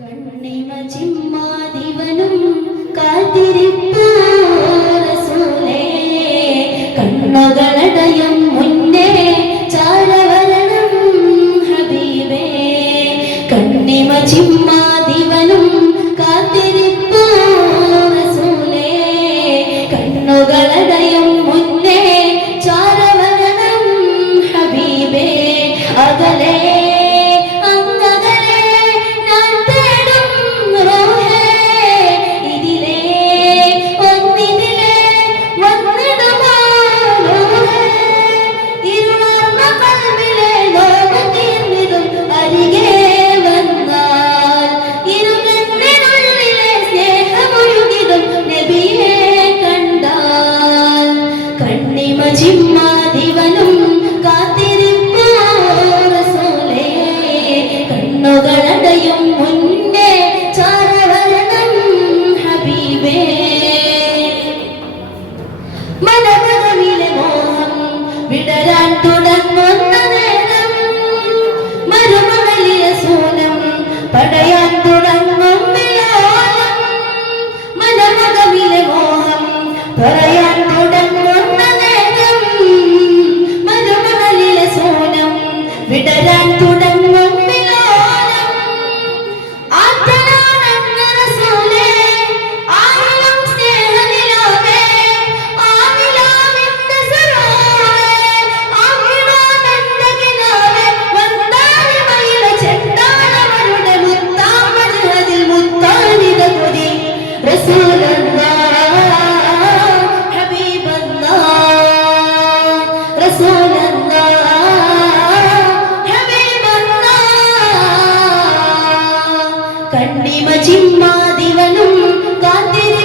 കണ്ണിമ ചിമ്മാതിവനും കാത്തിരിപ്പൂലേ കണ്ണുകൾ തുടങ്ങുന്നു الطالب خذي رسول الله حبيب الله رسول الله حبيب الله കണ്ണിമ ചിമ്മാതിവനും കാത്തിരി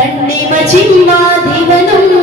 கண்டிம சிம்மா திவனும்